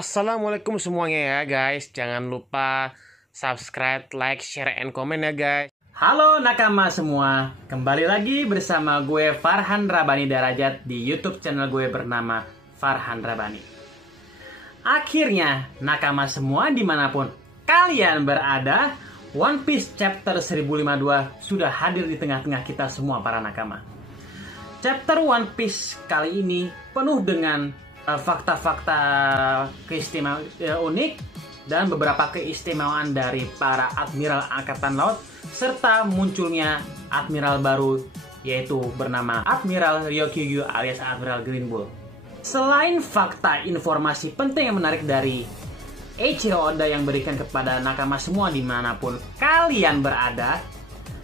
Assalamualaikum semuanya ya guys. Jangan lupa subscribe, like, share, and comment ya guys. Halo nakama semua, kembali lagi bersama gue Farhan Rabani Darajat di YouTube channel gue bernama Farhan Rabani. Akhirnya nakama semua dimanapun kalian berada, One Piece Chapter 1052 sudah hadir di tengah-tengah kita semua para nakama. Chapter One Piece kali ini penuh dengan fakta-fakta keistimewaan unik dan beberapa keistimewaan dari para admiral angkatan laut serta munculnya admiral baru yaitu bernama Admiral Ryokugyu alias Admiral Green Bull. Selain fakta informasi penting yang menarik dari Eiichiro Oda yang berikan kepada nakama semua dimanapun kalian berada,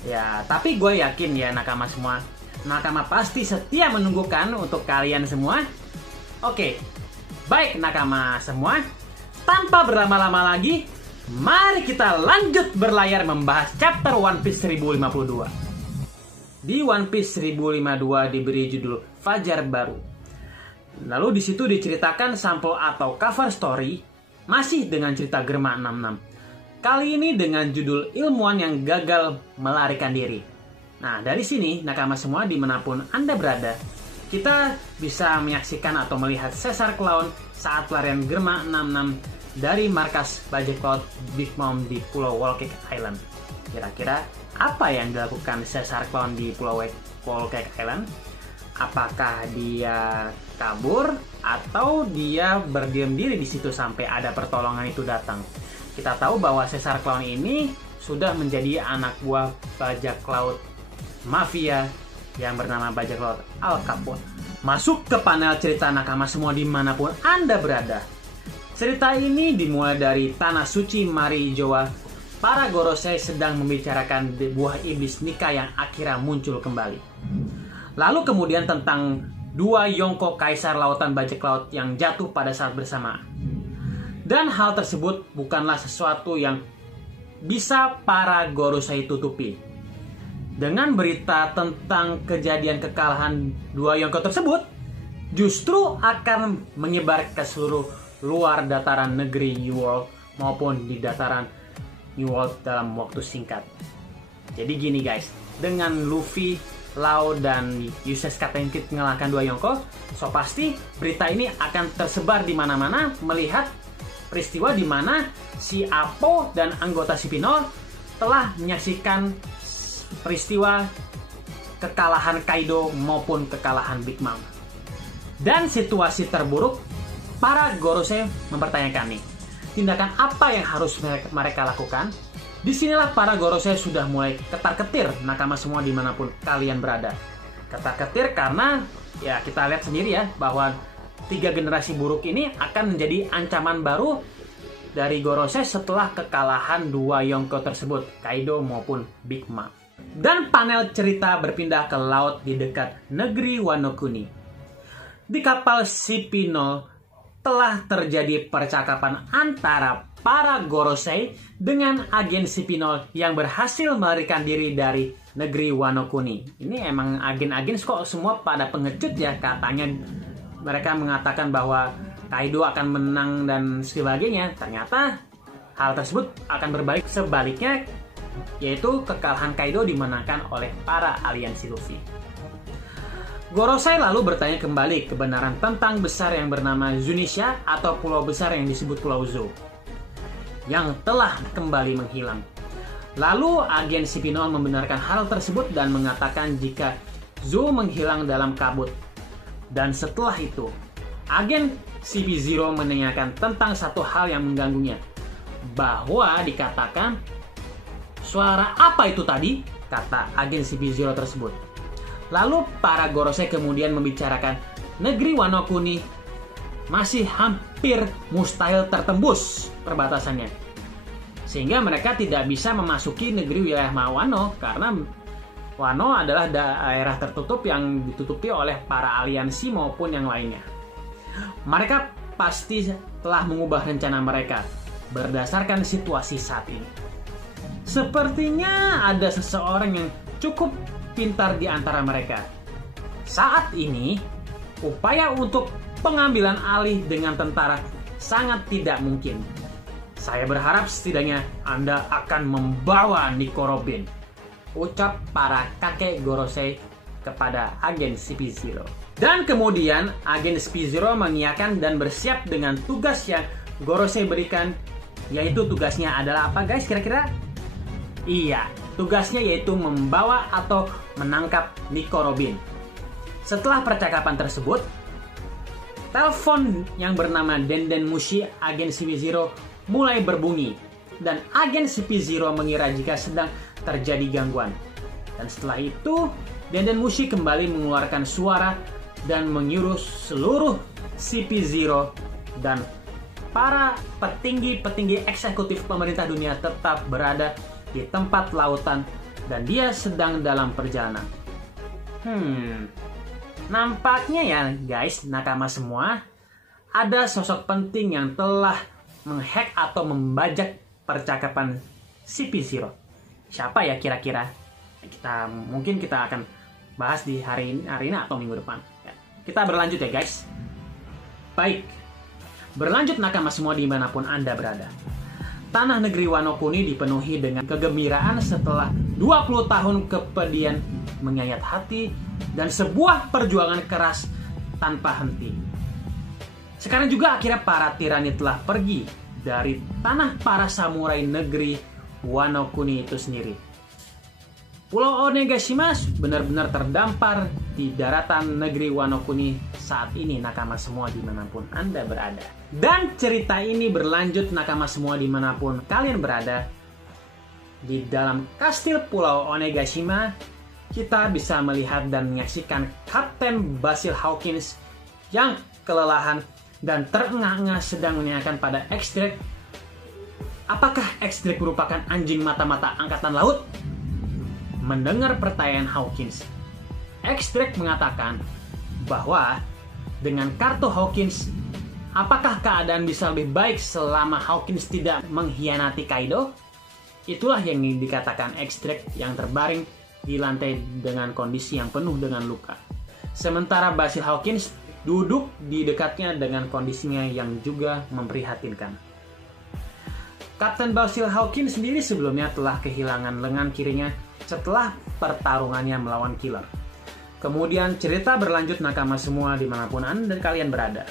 ya tapi gue yakin ya nakama semua, nakama pasti setia menunggukan untuk kalian semua. Oke, baik nakama semua, tanpa berlama-lama lagi, mari kita lanjut berlayar membahas chapter One Piece 1052. Di One Piece 1052 diberi judul Fajar Baru. Lalu di situ diceritakan sampel atau cover story masih dengan cerita Germa 66. Kali ini dengan judul Ilmuwan yang Gagal Melarikan Diri. Nah, dari sini nakama semua dimanapun Anda berada, kita bisa menyaksikan atau melihat Caesar Clown saat pelarian Germa 66 dari markas bajak laut Big Mom di Pulau Whole Cake Island. Kira-kira apa yang dilakukan Caesar Clown di Pulau Whole Cake Island? Apakah dia kabur atau dia berdiam diri di situ sampai ada pertolongan itu datang? Kita tahu bahwa Caesar Clown ini sudah menjadi anak buah bajak laut mafia yang bernama bajak laut Al Capone. Masuk ke panel cerita nakama semua dimanapun Anda berada. Cerita ini dimulai dari Tanah Suci Mari Joa. Para Gorosei sedang membicarakan buah iblis Nika yang akhirnya muncul kembali. Lalu kemudian tentang dua Yonko Kaisar Lautan Bajak Laut yang jatuh pada saat bersamaan. Dan hal tersebut bukanlah sesuatu yang bisa para Gorosei tutupi. Dengan berita tentang kejadian kekalahan dua Yonko tersebut, justru akan menyebar ke seluruh luar dataran negeri New World maupun di dataran New World dalam waktu singkat. Jadi gini guys, dengan Luffy, Lau, dan Uses Katenkid mengalahkan dua Yonko, so pasti berita ini akan tersebar di mana-mana melihat peristiwa di mana si Apo dan anggota si Pinol telah menyaksikan peristiwa kekalahan Kaido maupun kekalahan Big Mom. Dan situasi terburuk, para Gorosei mempertanyakan nih, tindakan apa yang harus mereka lakukan? Disinilah para Gorosei sudah mulai ketar-ketir nakama semua dimanapun kalian berada. Ketar-ketir karena ya kita lihat sendiri ya bahwa 3 generasi buruk ini akan menjadi ancaman baru dari Gorosei setelah kekalahan dua Yonko tersebut, Kaido maupun Big Mom. Dan panel cerita berpindah ke laut di dekat negeri Wano Kuni. Di kapal Sipino telah terjadi percakapan antara para Gorosei dengan agen Sipino yang berhasil melarikan diri dari negeri Wano Kuni. Ini emang agen-agen kok semua pada pengecut ya, katanya mereka mengatakan bahwa Kaido akan menang dan sebagainya. Ternyata hal tersebut akan berbalik sebaliknya, yaitu kekalahan Kaido dimenangkan oleh para aliansi Luffy. Gorosei lalu bertanya kembali kebenaran tentang besar yang bernama Zunisha atau pulau besar yang disebut Pulau Zou yang telah kembali menghilang. Lalu agen Sipinol membenarkan hal tersebut dan mengatakan jika Zou menghilang dalam kabut. Dan setelah itu, agen CP0 menanyakan tentang satu hal yang mengganggunya, bahwa dikatakan suara apa itu tadi? Kata agen CP0 tersebut. Lalu para Gorosei kemudian membicarakan negeri Wano Kuni masih hampir mustahil tertembus perbatasannya. Sehingga mereka tidak bisa memasuki negeri wilayah Wano karena Wano adalah daerah tertutup yang ditutupi oleh para aliansi maupun yang lainnya. Mereka pasti telah mengubah rencana mereka berdasarkan situasi saat ini. Sepertinya ada seseorang yang cukup pintar di antara mereka. Saat ini, upaya untuk pengambilan alih dengan tentara sangat tidak mungkin. Saya berharap setidaknya Anda akan membawa Nico Robin, ucap para kakek Gorosei kepada agen CP0. Dan kemudian agen CP0 mengiyakan dan bersiap dengan tugas yang Gorosei berikan, yaitu tugasnya adalah apa guys kira-kira? Iya, tugasnya yaitu membawa atau menangkap Nico Robin. Setelah percakapan tersebut, telepon yang bernama Denden Mushi agen CP0 mulai berbunyi dan agen CP0 mengira jika sedang terjadi gangguan. Dan setelah itu, Denden Mushi kembali mengeluarkan suara dan menyuruh seluruh CP0 dan para petinggi-petinggi eksekutif pemerintah dunia tetap berada di tempat lautan dan dia sedang dalam perjalanan. Nampaknya ya guys, nakama semua, ada sosok penting yang telah menghack atau membajak percakapan CP0. Siapa ya kira-kira? Mungkin kita akan bahas di hari ini atau minggu depan. Kita berlanjut ya guys. Baik, berlanjut nakama semua dimanapun Anda berada. Tanah negeri Wano Kuni dipenuhi dengan kegembiraan setelah 20 tahun kepedihan menyayat hati dan sebuah perjuangan keras tanpa henti. Sekarang juga akhirnya para tirani telah pergi dari tanah para samurai negeri Wano Kuni itu sendiri. Pulau Onegashima benar-benar terdampar di daratan negeri Wano Kuni saat ini nakama semua dimanapun Anda berada. Dan cerita ini berlanjut nakama semua dimanapun kalian berada. Di dalam kastil Pulau Onegashima, kita bisa melihat dan menyaksikan Kapten Basil Hawkins yang kelelahan dan terengah-engah sedang menanyakan pada X-Drake, apakah X-Drake merupakan anjing mata-mata angkatan laut? Mendengar pertanyaan Hawkins, X-Drake mengatakan bahwa dengan kartu Hawkins, apakah keadaan bisa lebih baik selama Hawkins tidak mengkhianati Kaido? Itulah yang dikatakan X-Drake yang terbaring di lantai dengan kondisi yang penuh dengan luka. Sementara Basil Hawkins duduk di dekatnya dengan kondisinya yang juga memprihatinkan. Kapten Basil Hawkins sendiri sebelumnya telah kehilangan lengan kirinya setelah pertarungannya melawan Killer. Kemudian cerita berlanjut nakama semua dimanapun Anda dan kalian berada.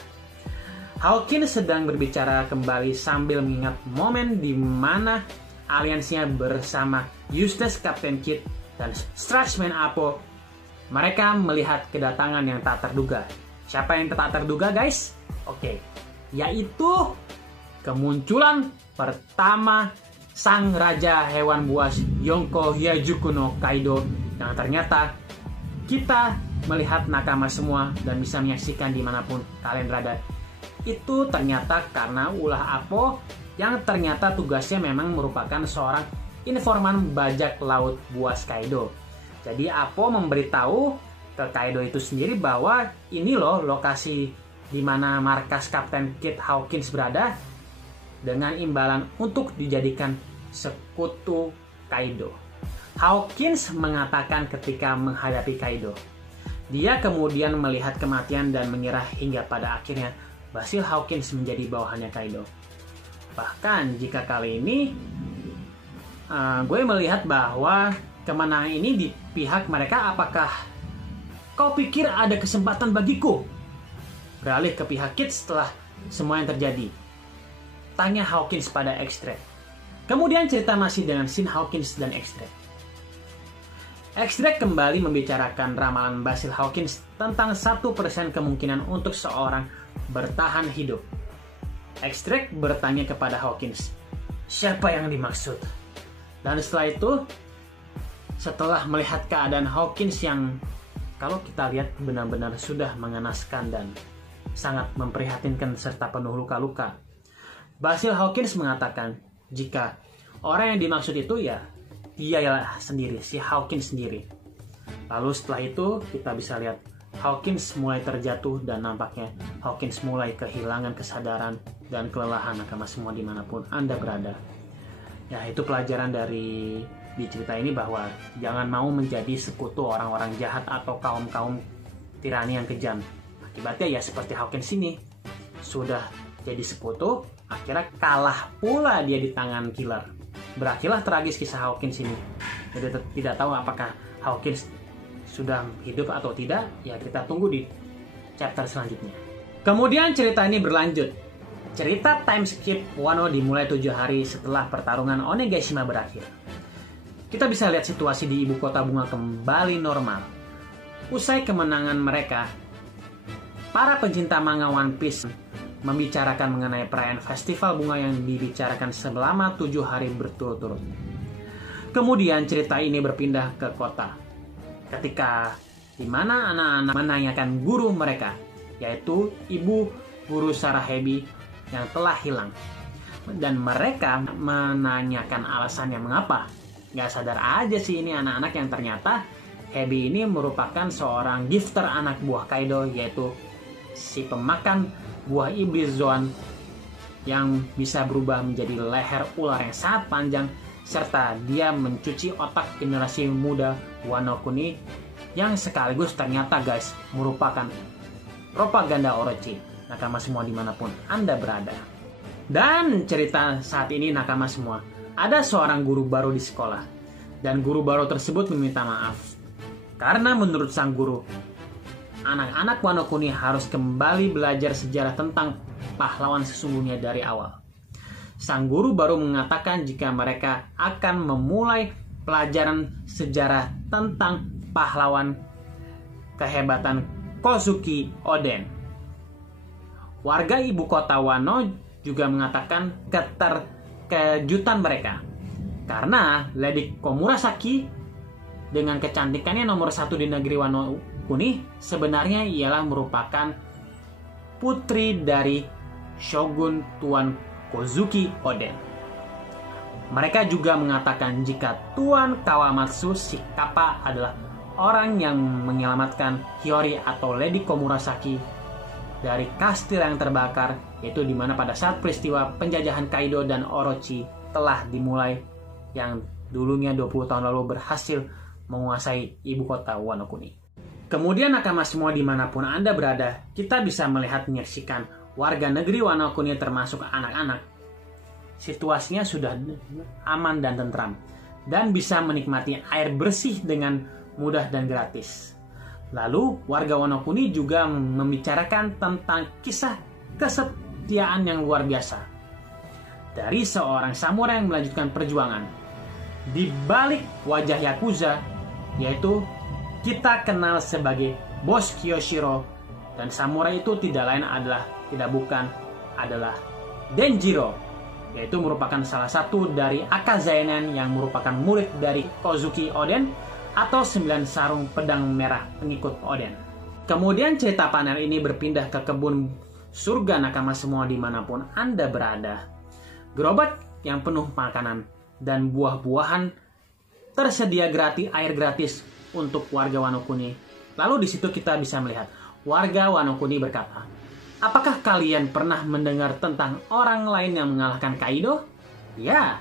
Hawkins sedang berbicara kembali sambil mengingat momen di mana aliansinya bersama Eustace, Captain Kidd, dan Strashman Appo. Mereka melihat kedatangan yang tak terduga. Siapa yang tak terduga guys? Oke, yaitu kemunculan pertama sang raja hewan buas Yonko Hyajuku no Kaido, yang ternyata kita melihat nakama semua dan bisa menyaksikan dimanapun kalian berada. Itu ternyata karena ulah Appo yang ternyata tugasnya memang merupakan seorang informan bajak laut buas Kaido. Jadi Appo memberitahu ke Kaido itu sendiri bahwa ini loh lokasi di mana markas Kapten Kidd Hawkins berada, dengan imbalan untuk dijadikan sekutu Kaido. Hawkins mengatakan ketika menghadapi Kaido, dia kemudian melihat kematian dan menyerah hingga pada akhirnya Basil Hawkins menjadi bawahannya Kaido. Bahkan jika kali ini gue melihat bahwa kemenangan ini di pihak mereka. Apakah kau pikir ada kesempatan bagiku beralih ke pihak Kidd setelah semua yang terjadi? Tanya Hawkins pada X-Drake. Kemudian cerita masih dengan Shin Hawkins dan X-Drake. X-Drake kembali membicarakan ramalan Basil Hawkins tentang 1% kemungkinan untuk seorang bertahan hidup. X-Drake bertanya kepada Hawkins, siapa yang dimaksud? Dan setelah itu, setelah melihat keadaan Hawkins yang kalau kita lihat benar-benar sudah mengenaskan dan sangat memprihatinkan serta penuh luka-luka, Basil Hawkins mengatakan jika orang yang dimaksud itu ya dialah sendiri, si Hawkins sendiri. Lalu setelah itu kita bisa lihat Hawkins mulai terjatuh dan nampaknya Hawkins mulai kehilangan kesadaran dan kelelahan nakama semua dimanapun Anda berada. Ya, itu pelajaran dari di cerita ini bahwa jangan mau menjadi sekutu orang-orang jahat atau kaum-kaum tirani yang kejam. Akibatnya ya seperti Hawkins ini sudah jadi sekutu, akhirnya kalah pula dia di tangan killer. Berakhirlah tragis kisah Hawkins ini. Jadi tidak tahu apakah Hawkins sudah hidup atau tidak, ya kita tunggu di chapter selanjutnya. Kemudian cerita ini berlanjut. Cerita time skip Wano dimulai 7 hari setelah pertarungan Onigashima berakhir. Kita bisa lihat situasi di ibu kota bunga kembali normal. Usai kemenangan mereka, para pencinta manga One Piece membicarakan mengenai perayaan festival bunga yang dibicarakan selama 7 hari berturut-turut. Kemudian cerita ini berpindah ke kota, ketika di mana anak-anak menanyakan guru mereka, yaitu ibu guru Sarahebi yang telah hilang. Dan mereka menanyakan alasannya mengapa. Gak sadar aja sih ini anak-anak yang ternyata Hebi ini merupakan seorang gifter anak buah Kaido, yaitu si pemakan buah iblis Zoan yang bisa berubah menjadi leher ular yang sangat panjang, serta dia mencuci otak generasi muda Wano Kuni yang sekaligus ternyata guys merupakan propaganda Orochi. Nakama semua dimanapun Anda berada. Dan cerita saat ini nakama semua, ada seorang guru baru di sekolah, dan guru baru tersebut meminta maaf karena menurut sang guru, anak-anak Wano Kuni harus kembali belajar sejarah tentang pahlawan sesungguhnya dari awal. Sang guru baru mengatakan jika mereka akan memulai pelajaran sejarah tentang pahlawan kehebatan Kozuki Oden. Warga ibu kota Wano juga mengatakan keterkejutan mereka karena Lady Komurasaki dengan kecantikannya nomor 1 di negeri Wano Kuni sebenarnya ialah merupakan putri dari Shogun Tuan Kozuki Oden. Mereka juga mengatakan jika Tuan Kawamatsu si Kappa adalah orang yang menyelamatkan Hiyori atau Lady Komurasaki dari kastil yang terbakar, yaitu di mana pada saat peristiwa penjajahan Kaido dan Orochi telah dimulai, yang dulunya 20 tahun lalu berhasil menguasai ibu kota Wano Kuni. Kemudian nakama semua dimanapun Anda berada, kita bisa melihat menyaksikan warga negeri Wano Kuni termasuk anak-anak. Situasinya sudah aman dan tentram, dan bisa menikmati air bersih dengan mudah dan gratis. Lalu warga Wano Kuni juga membicarakan tentang kisah kesetiaan yang luar biasa dari seorang samurai yang melanjutkan perjuangan di balik wajah Yakuza, yaitu kita kenal sebagai Bos Kiyoshiro, dan samurai itu tidak bukan adalah Denjiro, yaitu merupakan salah satu dari Akazainen yang merupakan murid dari Kozuki Oden atau 9 sarung pedang merah pengikut Oden. Kemudian cerita panel ini berpindah ke kebun surga nakama semua dimanapun Anda berada. Gerobak yang penuh makanan dan buah-buahan tersedia air gratis untuk warga Wano Kuni. Lalu di situ kita bisa melihat warga Wano Kuni berkata, apakah kalian pernah mendengar tentang orang lain yang mengalahkan Kaido? Ya,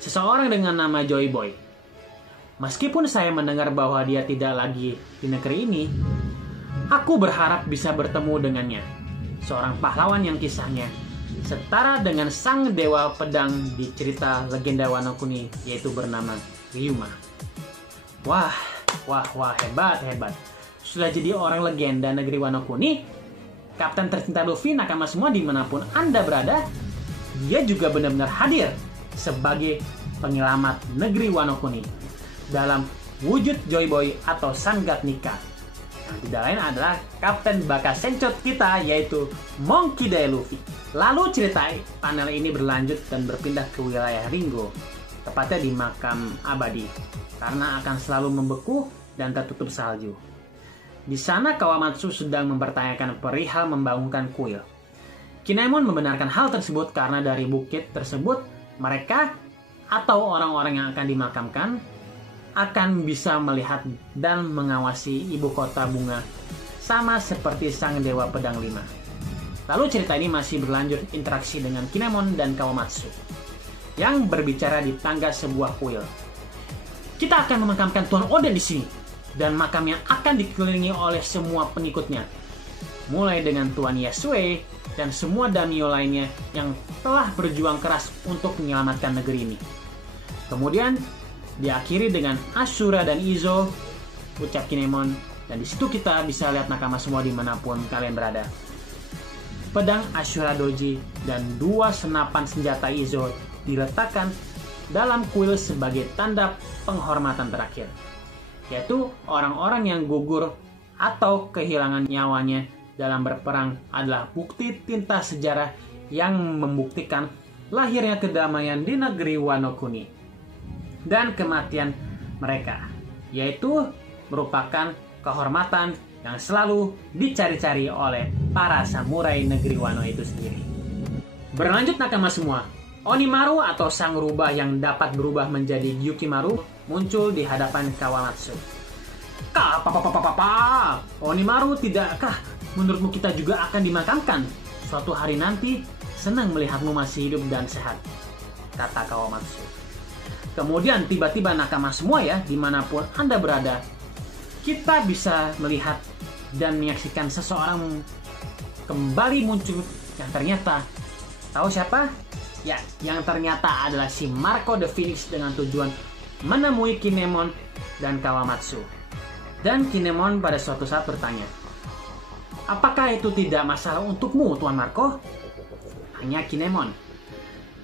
seseorang dengan nama Joy Boy. Meskipun saya mendengar bahwa dia tidak lagi di negeri ini, aku berharap bisa bertemu dengannya. Seorang pahlawan yang kisahnya setara dengan sang dewa pedang di cerita legenda Wano Kuni, yaitu bernama Ryuma. Wah, hebat. Sudah jadi orang legenda negeri Wano Kuni, Kapten tercinta Luffy, nakama semua dimanapun Anda berada, dia juga benar-benar hadir sebagai penyelamat negeri Wano Kuni dalam wujud Joy Boy atau Sangat Nika. Yang tidak lain adalah Kapten Baka Senchot kita, yaitu Monkey D. Luffy. Lalu cerita panel ini berlanjut dan berpindah ke wilayah Ringo, tepatnya di makam abadi, karena akan selalu membeku dan tertutup salju. Di sana Kawamatsu sedang mempertanyakan perihal membangunkan kuil. Kinemon membenarkan hal tersebut karena dari bukit tersebut mereka atau orang-orang yang akan dimakamkan akan bisa melihat dan mengawasi ibu kota bunga sama seperti sang dewa pedang 5. Lalu cerita ini masih berlanjut interaksi dengan Kinemon dan Kawamatsu yang berbicara di tangga sebuah kuil. Kita akan memakamkan Tuan Oden di sini, dan makamnya akan dikelilingi oleh semua pengikutnya, mulai dengan Tuan Yasue, dan semua daimyo lainnya yang telah berjuang keras untuk menyelamatkan negeri ini. Kemudian diakhiri dengan Ashura dan Izo, ucap Kinemon, dan di situ kita bisa lihat nakama semua dimanapun kalian berada. Pedang Ashura Doji dan 2 senapan senjata Izo diletakkan dalam kuil sebagai tanda penghormatan terakhir, yaitu orang-orang yang gugur atau kehilangan nyawanya dalam berperang adalah bukti tinta sejarah yang membuktikan lahirnya kedamaian di negeri Wano Kuni dan kematian mereka, yaitu merupakan kehormatan yang selalu dicari-cari oleh para samurai negeri Wano itu sendiri. Berlanjut nakama semua, Onimaru atau sang rubah yang dapat berubah menjadi Gyukimaru muncul di hadapan Kawamatsu. Onimaru, tidakkah menurutmu kita juga akan dimakamkan suatu hari nanti? Senang melihatmu masih hidup dan sehat, kata Kawamatsu. Kemudian tiba-tiba nakama semua ya, dimanapun Anda berada, kita bisa melihat dan menyaksikan seseorang kembali muncul yang ternyata, tahu siapa? Ya, yang ternyata adalah si Marco the Phoenix dengan tujuan menemui Kinemon dan Kawamatsu. Dan Kinemon pada suatu saat bertanya, apakah itu tidak masalah untukmu, Tuan Marco? Hanya Kinemon,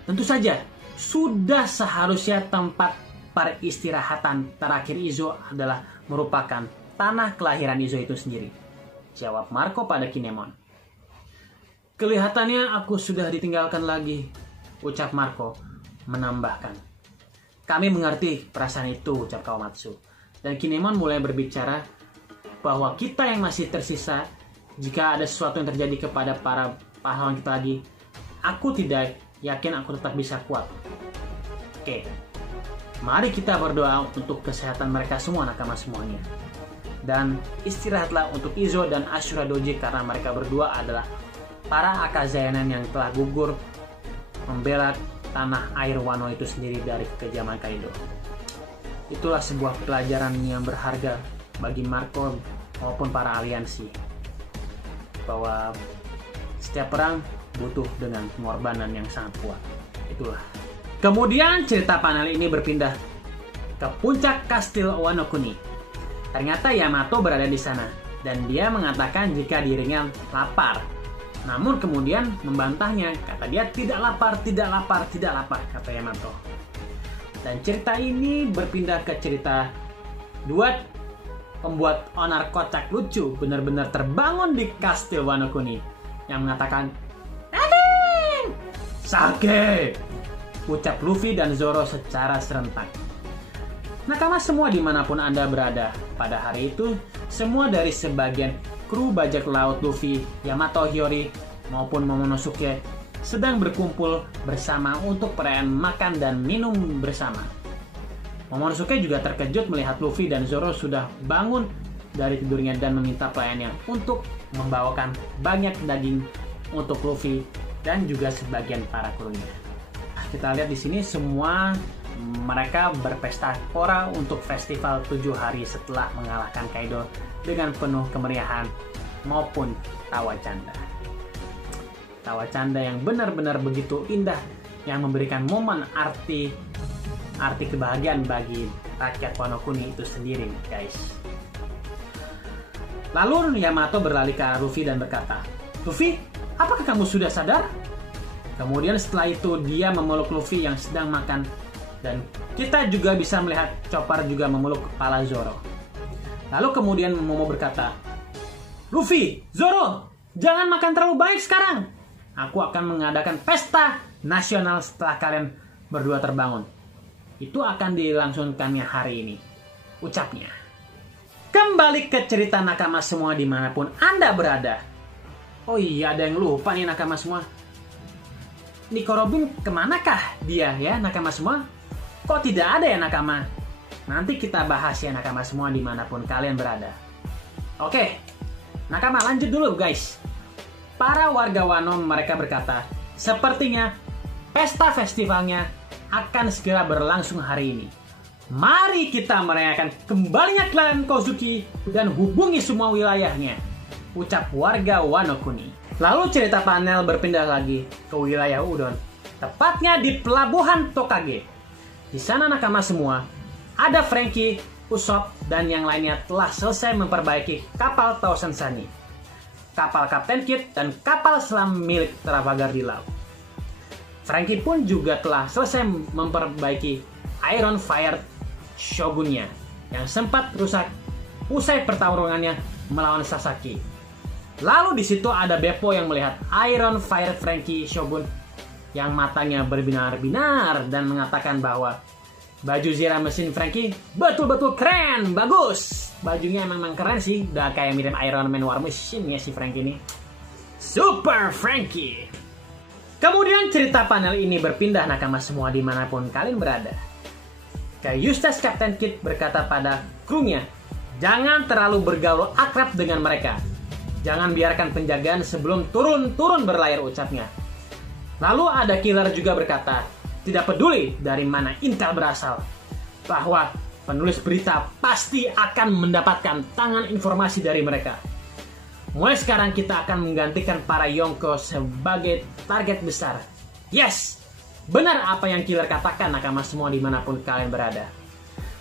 tentu saja, sudah seharusnya tempat peristirahatan terakhir Izo adalah merupakan tanah kelahiran Izo itu sendiri, jawab Marco pada Kinemon. Kelihatannya aku sudah ditinggalkan lagi, ucap Marco menambahkan. Kami mengerti perasaan itu, ucap Kawamatsu. Dan Kinemon mulai berbicara bahwa kita yang masih tersisa, jika ada sesuatu yang terjadi kepada para pahlawan kita lagi, aku tidak yakin aku tetap bisa kuat. Oke, mari kita berdoa untuk kesehatan mereka semua, nakama semuanya. Dan istirahatlah untuk Izo dan Ashura Doji karena mereka berdua adalah para Akazayanan yang telah gugur membela tanah air Wano itu sendiri dari kekejaman Kaido. Itulah sebuah pelajaran yang berharga bagi Marco maupun para aliansi, bahwa setiap perang butuh dengan pengorbanan yang sangat kuat. Itulah. Kemudian cerita panel ini berpindah ke puncak kastil Wano Kuni. Ternyata Yamato berada di sana dan dia mengatakan jika dirinya lapar. Namun kemudian membantahnya, kata dia tidak lapar, kata Yamato. Dan cerita ini berpindah ke cerita dua pembuat onar kocak lucu benar-benar terbangun di kastil Wano Kuni yang mengatakan, "Raden! Sake!" ucap Luffy dan Zoro secara serentak. Nakama semua dimanapun Anda berada, pada hari itu semua dari sebagian kru bajak laut Luffy, Yamato, Hiyori maupun Momonosuke sedang berkumpul bersama untuk perayaan makan dan minum bersama. Momonosuke juga terkejut melihat Luffy dan Zoro sudah bangun dari tidurnya dan meminta pelayannya untuk membawakan banyak daging untuk Luffy dan juga sebagian para krunya. Kita lihat di sini semua mereka berpesta pora untuk festival 7 hari setelah mengalahkan Kaido dengan penuh kemeriahan maupun tawa canda. Tawa canda yang benar-benar begitu indah yang memberikan momen arti kebahagiaan bagi rakyat Wano Kuni itu sendiri, guys. Lalu Yamato beralih ke arah Luffy dan berkata, "Luffy, apakah kamu sudah sadar?" Kemudian setelah itu dia memeluk Luffy yang sedang makan dan kita juga bisa melihat Chopper juga memeluk kepala Zoro. Lalu kemudian Momo berkata, "Luffy, Zoro, jangan makan terlalu banyak sekarang. Aku akan mengadakan pesta nasional setelah kalian berdua terbangun. Itu akan dilangsungkannya hari ini," ucapnya. Kembali ke cerita nakama semua dimanapun Anda berada. Oh iya, ada yang lupa nih nakama semua. Nico Robin kemanakah dia ya nakama semua? Kok tidak ada ya nakama? Nanti kita bahas ya nakama semua dimanapun kalian berada. Oke, nakama lanjut dulu guys. Para warga Wano mereka berkata, sepertinya pesta festivalnya akan segera berlangsung hari ini. Mari kita merayakan kembalinya klan Kozuki dan hubungi semua wilayahnya, ucap warga Wano Kuni. Lalu cerita panel berpindah lagi ke wilayah Udon, tepatnya di pelabuhan Tokage. Di sana nakama semua, ada Franky, Usopp, dan yang lainnya telah selesai memperbaiki kapal Thousand Sunny, kapal Kapten Kid, dan kapal selam milik Trafalgar di laut. Franky pun juga telah selesai memperbaiki Iron Fire Shogunnya yang sempat rusak usai pertarungannya melawan Sasaki. Lalu di situ ada Beppo yang melihat Iron Fire Franky Shogun yang matanya berbinar-binar dan mengatakan bahwa baju zira mesin Franky betul-betul keren, bagus. Bajunya emang keren sih, udah kayak mirip Iron Man War Machine ya si Franky ini. Super Franky. Kemudian cerita panel ini berpindah nakama semua dimanapun kalian berada. Kayak Eustace Captain Kid berkata pada krunya, jangan terlalu bergaul akrab dengan mereka. Jangan biarkan penjagaan sebelum turun berlayar, ucapnya. Lalu ada Killer juga berkata, tidak peduli dari mana intel berasal, bahwa penulis berita pasti akan mendapatkan tangan informasi dari mereka. Mulai sekarang kita akan menggantikan para Yonko sebagai target besar. Yes, benar apa yang Killer katakan nakama semua dimanapun kalian berada.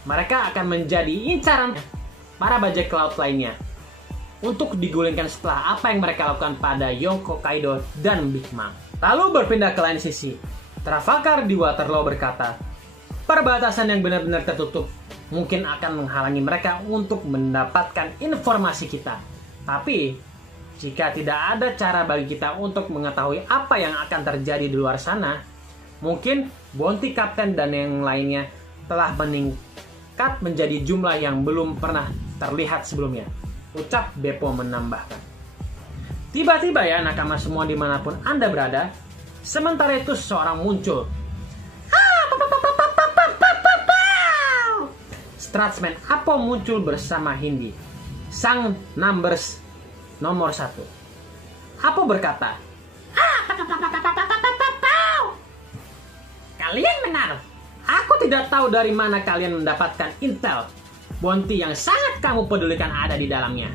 Mereka akan menjadi incaran para bajak laut lainnya untuk digulingkan setelah apa yang mereka lakukan pada Yonko, Kaido, dan Big Mom. Lalu berpindah ke lain sisi, Trafalgar di Waterloo berkata, perbatasan yang benar-benar tertutup mungkin akan menghalangi mereka untuk mendapatkan informasi kita. Tapi, jika tidak ada cara bagi kita untuk mengetahui apa yang akan terjadi di luar sana, mungkin bounty kapten dan yang lainnya telah meningkat menjadi jumlah yang belum pernah terlihat sebelumnya, ucap Beppo menambahkan. Tiba-tiba ya nakama semua dimanapun Anda berada, sementara itu seseorang muncul. Stratsman Apo muncul bersama Hindi, sang numbers nomor 1. Apo berkata, kalian benar. Aku tidak tahu dari mana kalian mendapatkan intel. Bounty yang sangat kamu pedulikan ada di dalamnya.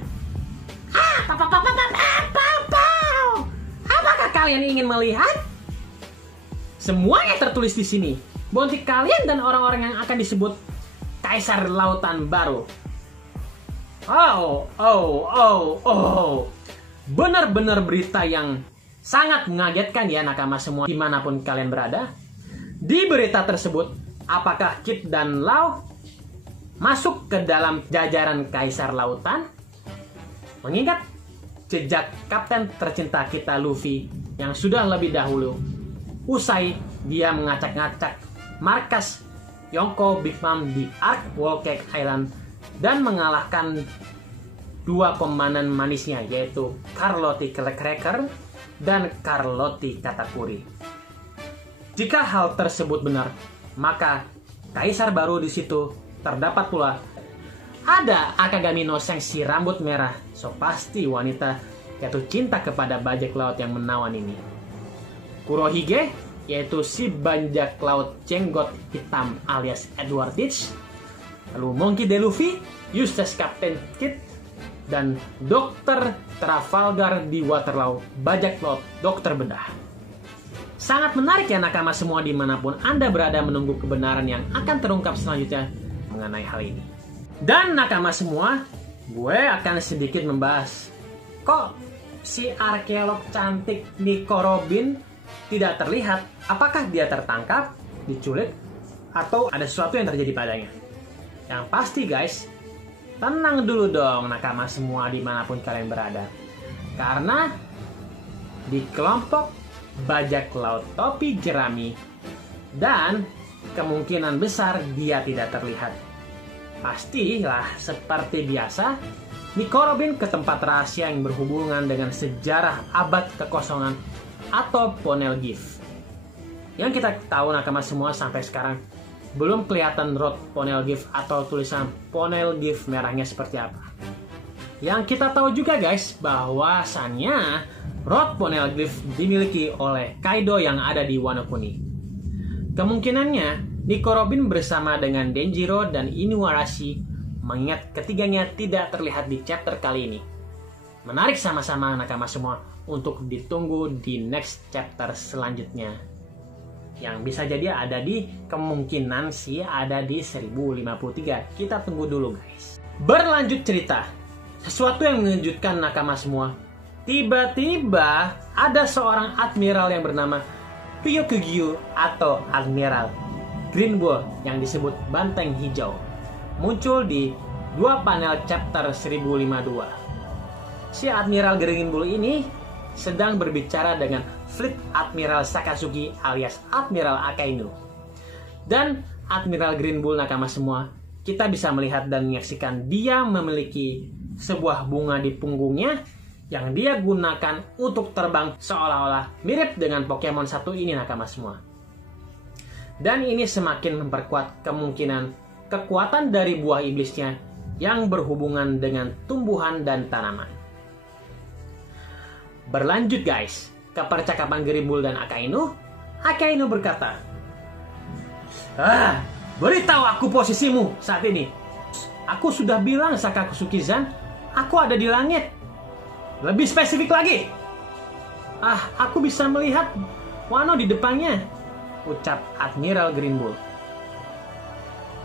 Apakah kalian ingin melihat? Semuanya tertulis di sini. Bounty kalian dan orang-orang yang akan disebut Kaisar Lautan Baru. Benar-benar berita yang sangat mengagetkan ya nakama semua dimanapun kalian berada. Di berita tersebut, apakah Kid dan Lau masuk ke dalam jajaran Kaisar Lautan? Mengingat jejak kapten tercinta kita Luffy yang sudah lebih dahulu, usai dia mengacak-ngacak markas Yonko Big Mom di Ark Whole Cake Island dan mengalahkan dua komandan manisnya, yaitu Carlotti Cracker dan Carlotti Katakuri. Jika hal tersebut benar, maka Kaisar baru di situ terdapat pula ada Akagami no Seng si rambut merah, so pasti wanita yaitu cinta kepada bajak laut yang menawan ini. Kurohige, yaitu si bajak laut jenggot hitam alias Edward Ditch. Lalu Monkey D. Luffy, Eustace Captain Kid, dan Dr. Trafalgar di Waterloo, bajak laut Dr. Bedah. Sangat menarik ya nakama semua dimanapun Anda berada menunggu kebenaran yang akan terungkap selanjutnya mengenai hal ini. Dan nakama semua, gue akan sedikit membahas, kok si arkeolog cantik Nico Robin tidak terlihat? Apakah dia tertangkap, diculik, atau ada sesuatu yang terjadi padanya? Yang pasti guys, tenang dulu dong nakama semua dimanapun kalian berada. Karena di kelompok bajak laut topi jerami, dan kemungkinan besar dia tidak terlihat. Pastilah seperti biasa, Nico Robin ke tempat rahasia yang berhubungan dengan sejarah abad kekosongan atau Poneglyph. Yang kita tahu nakama semua sampai sekarang belum kelihatan road Poneglyph atau tulisan Poneglyph merahnya seperti apa. Yang kita tahu juga guys, bahwasannya road Poneglyph dimiliki oleh Kaido yang ada di Wano Kuni. Kemungkinannya Nico Robin bersama dengan Denjiro dan Inuarashi, mengingat ketiganya tidak terlihat di chapter kali ini. menarik sama-sama nakama semua untuk ditunggu di next chapter selanjutnya. Yang bisa jadi ada di kemungkinan sih ada di 1053. Kita tunggu dulu guys. Berlanjut cerita. Sesuatu yang mengejutkan nakama semua. Tiba-tiba ada seorang admiral yang bernama Ryokugyu atau Admiral Green Bull yang disebut Banteng Hijau muncul di 2 panel chapter 1052. Si Admiral Green Bull ini sedang berbicara dengan Fleet Admiral Sakazuki alias Admiral Akainu. Dan Admiral Green Bull nakama semua, kita bisa melihat dan menyaksikan dia memiliki sebuah bunga di punggungnya yang dia gunakan untuk terbang seolah-olah mirip dengan Pokemon satu ini nakama semua. Dan ini semakin memperkuat kemungkinan kekuatan dari buah iblisnya yang berhubungan dengan tumbuhan dan tanaman. Berlanjut guys, ke percakapan Green Bull dan Akainu. Akainu berkata, beritahu aku posisimu saat ini. Aku sudah bilang Sakazuki-san, aku ada di langit. Lebih spesifik lagi. Aku bisa melihat Wano di depannya, ucap Admiral Green Bull.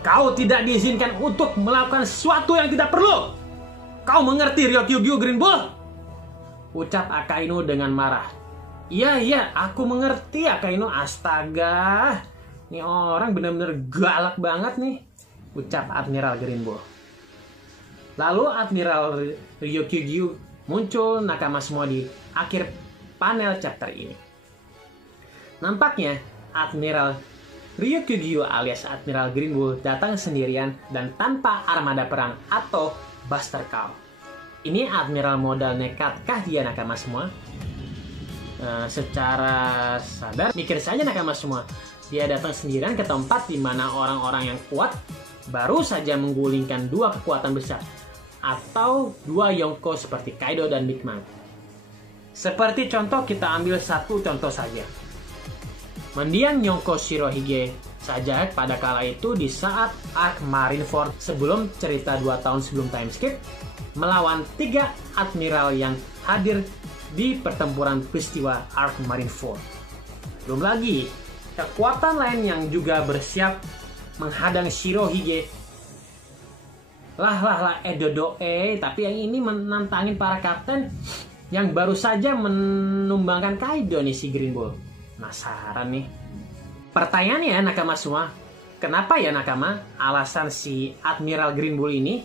Kau tidak diizinkan untuk melakukan sesuatu yang tidak perlu. Kau mengerti Ryokugyu Green Bull? Ucap Akainu dengan marah. Iya, aku mengerti Akainu. Astaga, ini orang benar-benar galak banget nih, ucap Admiral Green Bull. Lalu Admiral Ryokugyu muncul nakama semua di akhir panel chapter ini. Nampaknya Admiral Ryokugyu alias Admiral Green Bull datang sendirian dan tanpa armada perang atau Buster Call. Ini Admiral modal nekat kah dia nakama semua? Secara sadar, mikir saja nakama semua. Dia datang sendirian ke tempat di mana orang-orang yang kuat baru saja menggulingkan 2 kekuatan besar atau 2 Yonko seperti Kaido dan Big Mom. Seperti contoh, kita ambil satu contoh saja. Mendiang Yonko Shirohige saja pada kala itu di saat Arc Marineford sebelum cerita 2 tahun sebelum time skip melawan 3 admiral yang hadir di pertempuran peristiwa Arc Marineford. Belum lagi kekuatan lain yang juga bersiap menghadang Shirohige. Tapi yang ini menantangin para kapten yang baru saja menumbangkan Kaido nih si Green Bull. Penasaran nih. Pertanyaannya nakama semua, kenapa ya nakama alasan si Admiral Green Bull ini?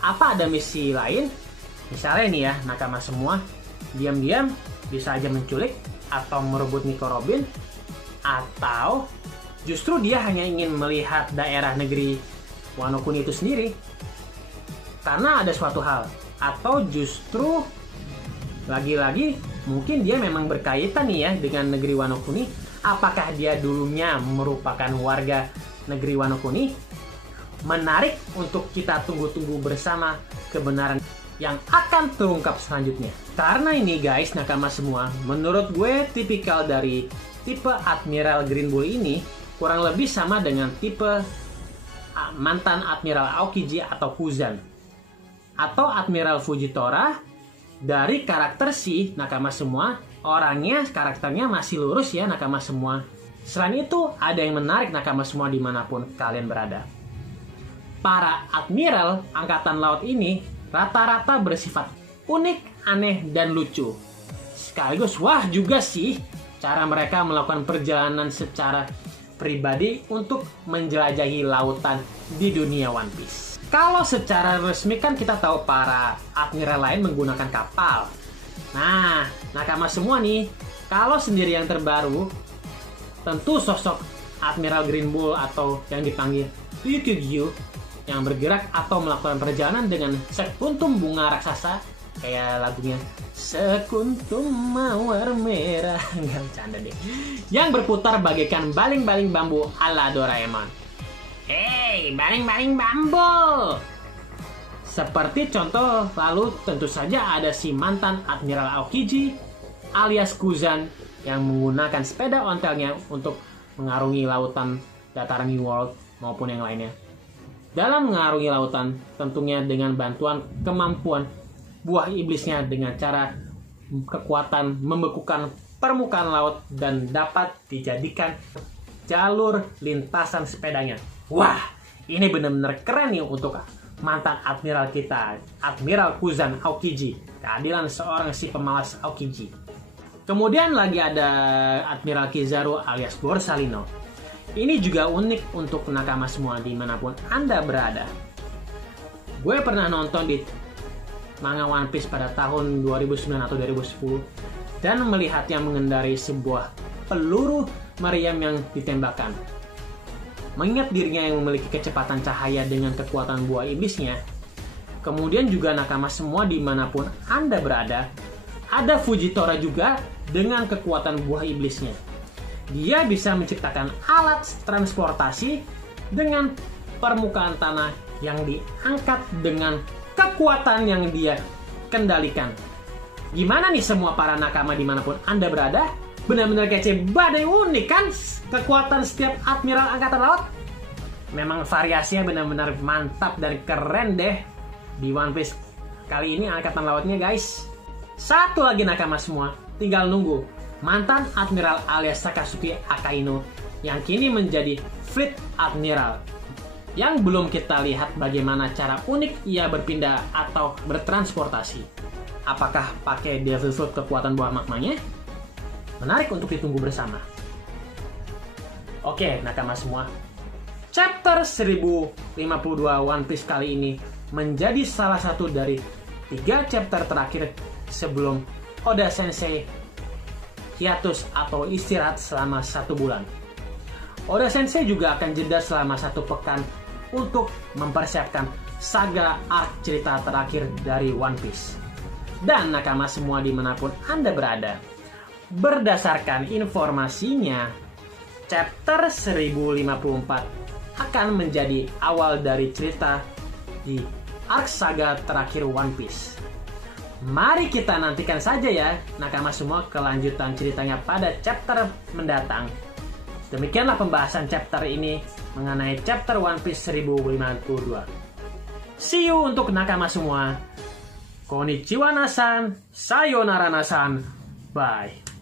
Apa ada misi lain? Misalnya nih ya nakama semua, diam-diam bisa aja menculik atau merebut Nico Robin, atau justru dia hanya ingin melihat daerah negeri Wano Kuni itu sendiri karena ada suatu hal, atau justru lagi-lagi mungkin dia memang berkaitan nih ya dengan negeri Wano Kuni. Apakah dia dulunya merupakan warga negeri Wano Kuni? Menarik untuk kita tunggu-tunggu bersama kebenaran yang akan terungkap selanjutnya. Karena ini guys nakama semua, menurut gue tipikal dari tipe Admiral Green Bull ini kurang lebih sama dengan tipe mantan Admiral Aokiji atau Kuzan atau Admiral Fujitora. Dari karakter si nakama semua, orangnya karakternya masih lurus ya nakama semua. Selain itu ada yang menarik nakama semua dimanapun kalian berada. Para admiral angkatan laut ini rata-rata bersifat unik, aneh, dan lucu. Sekaligus wah juga sih cara mereka melakukan perjalanan secara pribadi untuk menjelajahi lautan di dunia One Piece. Kalau secara resmi kan kita tahu para admiral lain menggunakan kapal. Nah, nakama semua nih, kalau sendiri yang terbaru, tentu sosok Admiral Green Bull atau yang dipanggil Ryokugyu yang bergerak atau melakukan perjalanan dengan sekuntum bunga raksasa, kayak lagunya Sekuntum Mawar Merah, nggak bercanda deh, yang berputar bagaikan baling-baling bambu ala Doraemon. Hey, baling-baling bambu. Seperti contoh lalu tentu saja ada si mantan Admiral Aokiji alias Kuzan yang menggunakan sepeda ontelnya untuk mengarungi lautan dataran New World maupun yang lainnya. Dalam mengarungi lautan tentunya dengan bantuan kemampuan buah iblisnya dengan cara kekuatan membekukan permukaan laut dan dapat dijadikan jalur lintasan sepedanya. Wah, ini benar-benar keren nih untuk mantan admiral kita, Admiral Kuzan Aokiji. Keadilan seorang si pemalas Aokiji. Kemudian lagi ada Admiral Kizaru alias Borsalino. Ini juga unik untuk nakama semua dimanapun Anda berada. Gue pernah nonton di manga One Piece pada tahun 2009 atau 2010 dan melihatnya mengendarai sebuah peluru meriam yang ditembakkan. Mengingat dirinya yang memiliki kecepatan cahaya dengan kekuatan buah iblisnya, kemudian juga nakama semua dimanapun Anda berada, ada Fujitora juga dengan kekuatan buah iblisnya. Dia bisa menciptakan alat transportasi dengan permukaan tanah yang diangkat dengan kekuatan yang dia kendalikan. Gimana nih semua para nakama dimanapun Anda berada? Benar-benar kece badai, unik kan kekuatan setiap Admiral Angkatan Laut? Memang variasinya benar-benar mantap dan keren deh di One Piece kali ini Angkatan Lautnya guys. Satu lagi nakama semua, tinggal nunggu mantan Admiral alias Sakatsuki Akainu yang kini menjadi Fleet Admiral. Yang belum kita lihat bagaimana cara unik ia berpindah atau bertransportasi. Apakah pakai Devil Fruit kekuatan buah magmanya? Menarik untuk ditunggu bersama. Oke, nakama semua. Chapter 1052 One Piece kali ini menjadi salah satu dari 3 chapter terakhir sebelum Oda Sensei hiatus atau istirahat selama 1 bulan. Oda Sensei juga akan jeda selama 1 pekan untuk mempersiapkan saga arc cerita terakhir dari One Piece. Dan nakama semua dimanapun Anda berada, berdasarkan informasinya, chapter 1054 akan menjadi awal dari cerita di arc saga terakhir One Piece. Mari kita nantikan saja ya nakama semua kelanjutan ceritanya pada chapter mendatang. Demikianlah pembahasan chapter ini mengenai chapter One Piece 1052. See you untuk nakama semua. Konnichiwa nasan, sayonara nasan, bye.